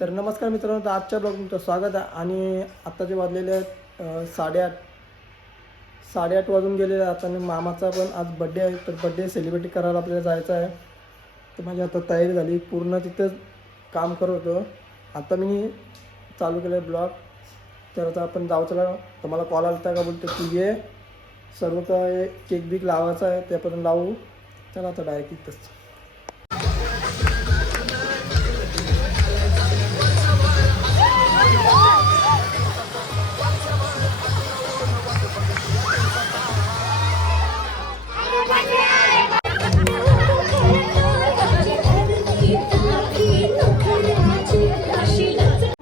तर नमस्कार मित्रांनो, तर आजच्या ब्लॉग तुमचं स्वागत आहे. आणि आत्ताचे वाजलेले आहेत 8:30 वाजून गेलेले आहेत. आणि मामाचा पण आज बड्डे आहे, तर बड्डे सेलिब्रेट करायला आपल्याला जायचं आहे. तर माझी आता तयारी झाली, पूर्ण तिथंच काम करत होतो. आता मी चालू केलं ब्लॉग. तर आता आपण जाऊ. चला, तर मला कॉल आला होता का, बोलतो तू ये, सर्व काय केक बिक लावायचा आहे त्यापर्यंत लावू. चला आता डायरेक्ट तिथंच.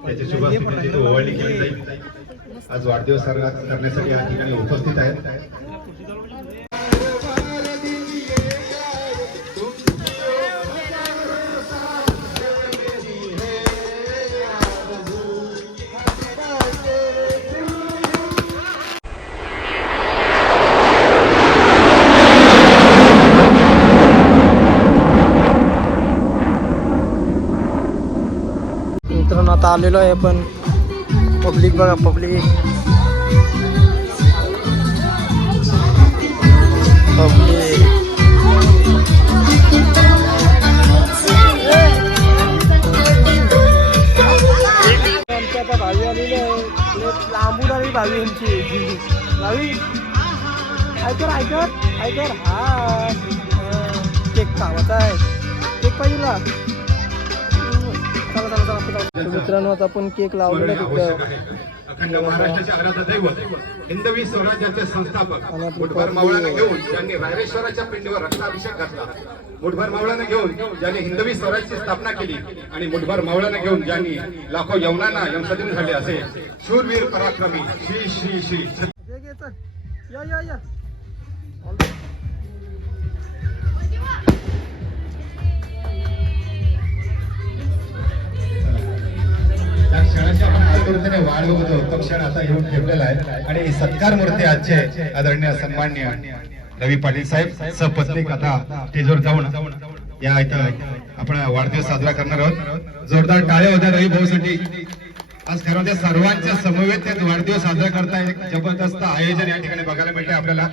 त्याची शुभस्थिती ओवाळणी केली जाईल. आज वाढदिवस करण्यासाठी या ठिकाणी उपस्थित आहेत. मित्रांनो, आता आलेलो आहे पण पब्लिक बघा, पब्लिक आमच्या आता भावी आलेली आहे. लांबून आली भावी आमची. भावी ऐकर ऐकर ऐकर, हा केक खावायचा आहे. केक पाहिजे ना. मित्रांनो, आता आपण केक लावलेला अखंड महाराष्ट्राचे आराध्य दैवत हिंदवी स्वराज्याचे संस्थापक मुठभर मावळाने घेऊन ज्यांनी रायरेश्वराच्या पिंडीवर रक्ताभिषेक घातला, मुठभर मावळाने घेऊन ज्यांनी हिंदवी स्वराज्याची स्थापना केली, आणि मुठभर मावळाने घेऊन ज्यांनी लाखो यवनांना यमसदन झाले, असे शूरवीर पराक्रमी श्री श्री श्री त्या क्षणाच्या आपण आतुरतेने वाढ बघतो. तो क्षण आता येऊन ठेवलेला आहे. आणि सत्कार मूर्ती आजचे आदरणीय सन्माननीय रवी पाटील साहेब सपत्नीक आता स्टेजवर जाऊन या इथं आपण वाढदिवस साजरा करणार आहोत. जोरदार टाळ्या होत्या रवी भाऊसाठी. आज खरं त्या सर्वांच्या समवेत वाढदिवस साजरा करता एक जबरदस्त आयोजन या ठिकाणी बघायला मिळते आपल्याला.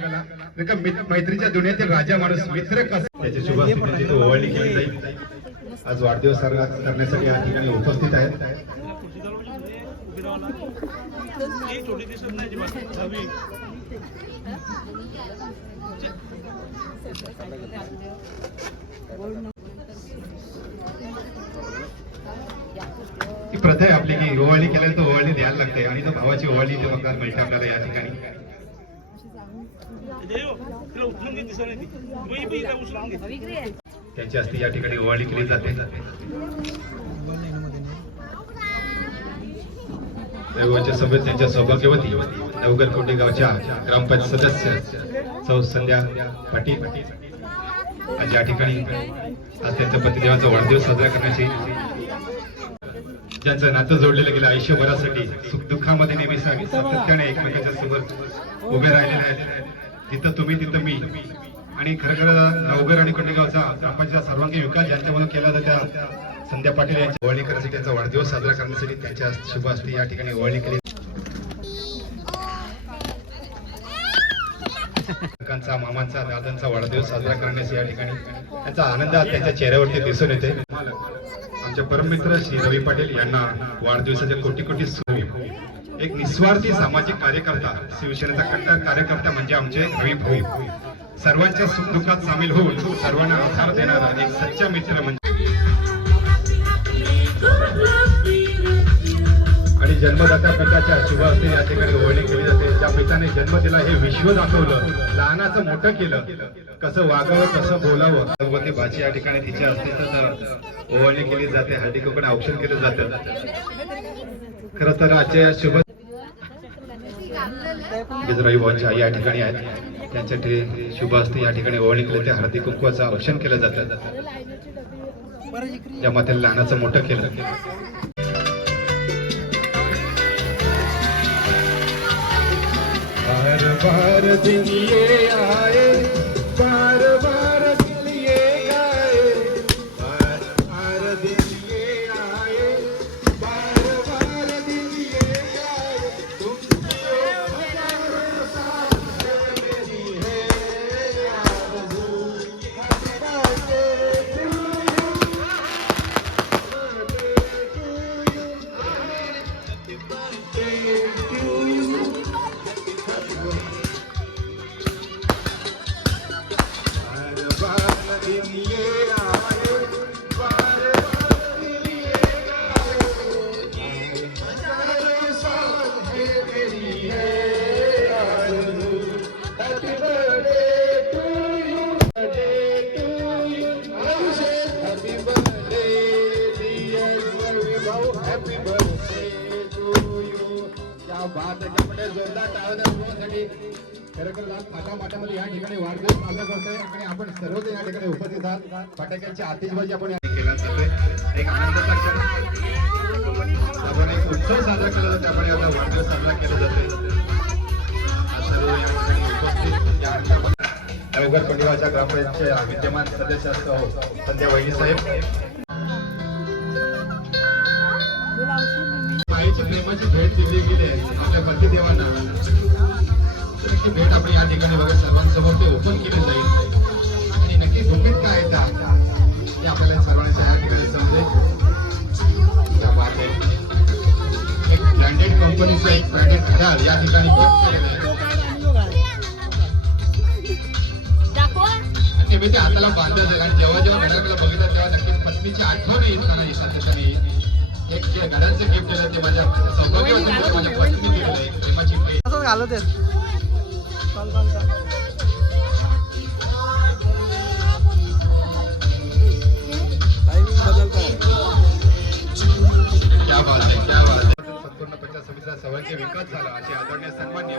मैत्रीच्या दुनियेतील राजा माणूस मित्र कसं, त्याची शुभस्थिती ओवाळणी केली जाईल. आज वाढदिवस करण्यासाठी या ठिकाणी उपस्थित आहेत. ही प्रथा आहे आपली की ओवाळणी केल्यानंतर ओवाळणी द्यायला लागते, आणि तो भावाची ओवाळणी ते बघायला मिळते आपल्याला या ठिकाणी. त्यांची असते या ठिकाणी ओवाळणी केली जाते. रविवारच्या सभेत त्यांच्या सौभाग्यवती नवगर कोंडे गावच्या ग्रामपंचायत सदस्य सौ संध्या पाटील आज या ठिकाणी आज त्यांच्या पतिदेवाचा वाढदिवस साजरा करण्याची, ज्यांचं नातं जोडलेलं गेलं आयुष्यभरासाठी, सुख दुःखामध्ये नेहमी सातत्याने एकमेकांच्या सोबत उभे राहिलेले आहेत. तिथं तुम्ही तिथं मी. आणि खरं नवगर आणि कोंडेगावचा ग्रामपंचायत सर्वांगीण विकास ज्यांच्यामधून केला जातो, त्या संध्या पाटील यांची ओवाळणी करण्यासाठी, त्यांचा वाढदिवस साजरा करण्यासाठी त्यांच्या शुभ हस्ते या ठिकाणी ओवाळणी केली. काकांचा, मामांचा, दादांचा वाढदिवस साजरा करण्यासाठी या ठिकाणी त्यांचा आनंद त्यांच्या चेहऱ्यावरती दिसून येते. आमचे परममित्र श्री रवी पाटील यांना वाढदिवसाच्या कोटी कोटी शुभेच्छा. एक निस्वार्थी सामाजिक कार्यकर्ता, शिवसेनेचा कट्टर कार्यकर्ता म्हणजे आमचे रवी भाऊ. सर्वांच्या सुखदुःखात सामील होऊन सर्वांना आधार देणारा एक सच्चा मित्र म्हणजे. आणि जन्मदात्या पित्याच्या शुभ हस्ते या ठिकाणी ओवाळणी केली जाते. ज्या पित्याने जन्म दिला हे विश्व दाखवलं, लहानाचं मोठं केलं, कसं वागावं कसं बोलावं. भगवती भाची या ठिकाणी तिच्या हस्ते ओवाळणी केली जाते, हळदी कुंकू औक्षण केलं जातं. खरं तर आजच्या शुभ रवी भाऊंच्या या ठिकाणी आहेत, त्यांच्या शुभ हस्ते या ठिकाणी ओवाळणी केली, त्या हळदी कुंकवाचं औक्षण केलं जातं. त्या मातेला लहानाचं मोठं केलं. बार बार दिन ये आए, बार बार दिल ये गाए, बार बार दिन ये आए, भाऊ हॅपी बर्थडे टू यू. क्या बात आहे. त्यामुळे जोरदार टाळ्या द्या. खरोखर आज थाटामाटामध्ये या ठिकाणी वाढदिवस साजरा करतोय आणि आपण सर्वजण या ठिकाणी उपस्थित आहात. फटाक्यांची आतिषबाजी आपण केला जातोय. एक आनंदाचा क्षण आपण एक उत्सव साजरा केला जातो. आपण याचा वाढदिवस साजरा केला जातोय. सर्व या ठिकाणी उपस्थित या देवघर पंडिवाच्या ग्रामपंचायतचे विद्यमान सदस्य संध्या वहिनी साहेब. आईची प्रेमाची भेट दिली गेली आहे आपल्या पतिदेवांना. ती भेट आपण या ठिकाणी बघा सर्वांसमोर ते ओपन केली जाईल आणि नक्की गुपित काय आहे ते आपल्याला सर्वांना या ठिकाणी समजेल. क्या बात आहे. एक ब्रँडेड कंपनीचं एक ब्रँडेड घड्याळ या ठिकाणी गिफ्ट केलेलं आहे. ते ते हाताला बांधलं जाईल आणि जेव्हा जेव्हा घड्याळाला बघितलं तेव्हा नक्कीच पत्नीची आठवण येताना ठिकाणी एक जे घड्याळचं गिफ्ट केलं ते माझ्या सौभाग्यवती माझ्या पत्नीने दिलेलं आहे. प्रेमाची भेट असं घालत आहेत. क्या बात आहे. क्या बात आहे. संपूर्ण पंचायत समितीचा सर्वांचे विकास झाला असे आदरणीय सन्मान्य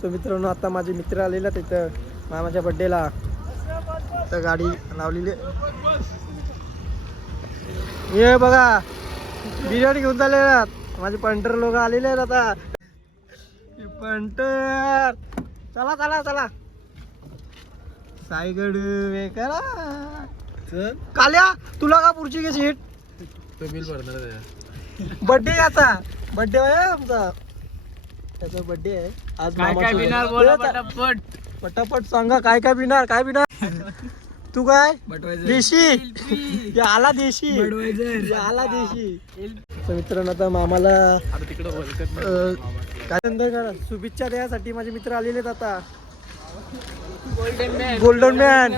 सो मित्रांनो आता माझे मित्र आलेला तिथं मामाच्या बड्डेला तर गाडी लावलेली. ये बघा बिर्याणी घेऊन चालले माझे पंटर लोक आलेले आहेत आता. पंटर चला चला चला साईगड करा काल्या तुला का पुढची घे सीट तो बिल भरणार बर्थडे आता बर्थडे आहे आमचा त्याचा बर्थडे आहे आज. काय काय बिनार बोला पटापट पटापट सांगा काय काय बिनार तू काय देशी या आला देशी या आला देशी. मित्रांनो आता मामाला काय शुभेच्छा द्यासाठी माझे मित्र आलेले आहेत आता. गोल्डन मॅन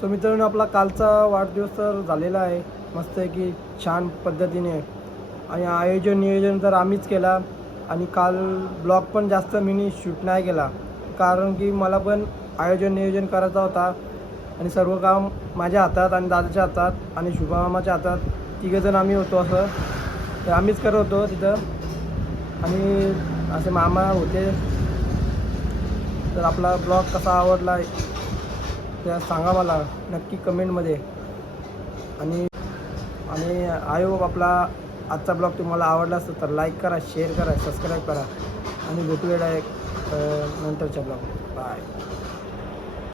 सो मित्रांनो, आपला कालचा वाढदिवस तर झालेला आहे मस्त आहे की छान पद्धतीने. आणि आयोजन नियोजन तर आम्हीच केला. आणि काल ब्लॉग पण जास्त मी शूट नाही केला, कारण की मला पण आयोजन नियोजन करायचा होता. आणि सर्व काम माझ्या हातात आणि दादाच्या हातात आणि शुभमामाच्या हातात, तिघंजण आम्ही होतो. असं तर आम्हीच करत होतो तिथं. आणि असे मामा होते. तर आपला ब्लॉग कसा आवडला त्या सांगा मला नक्की कमेंटमध्ये. आणि आणि आय होप आपला आजचा ब्लॉग तुम्हाला आवडला असेल तर लाईक करा, शेअर करा, सबस्क्राईब करा आणि भेटूया एक नंतरच्या ब्लॉग. बाय.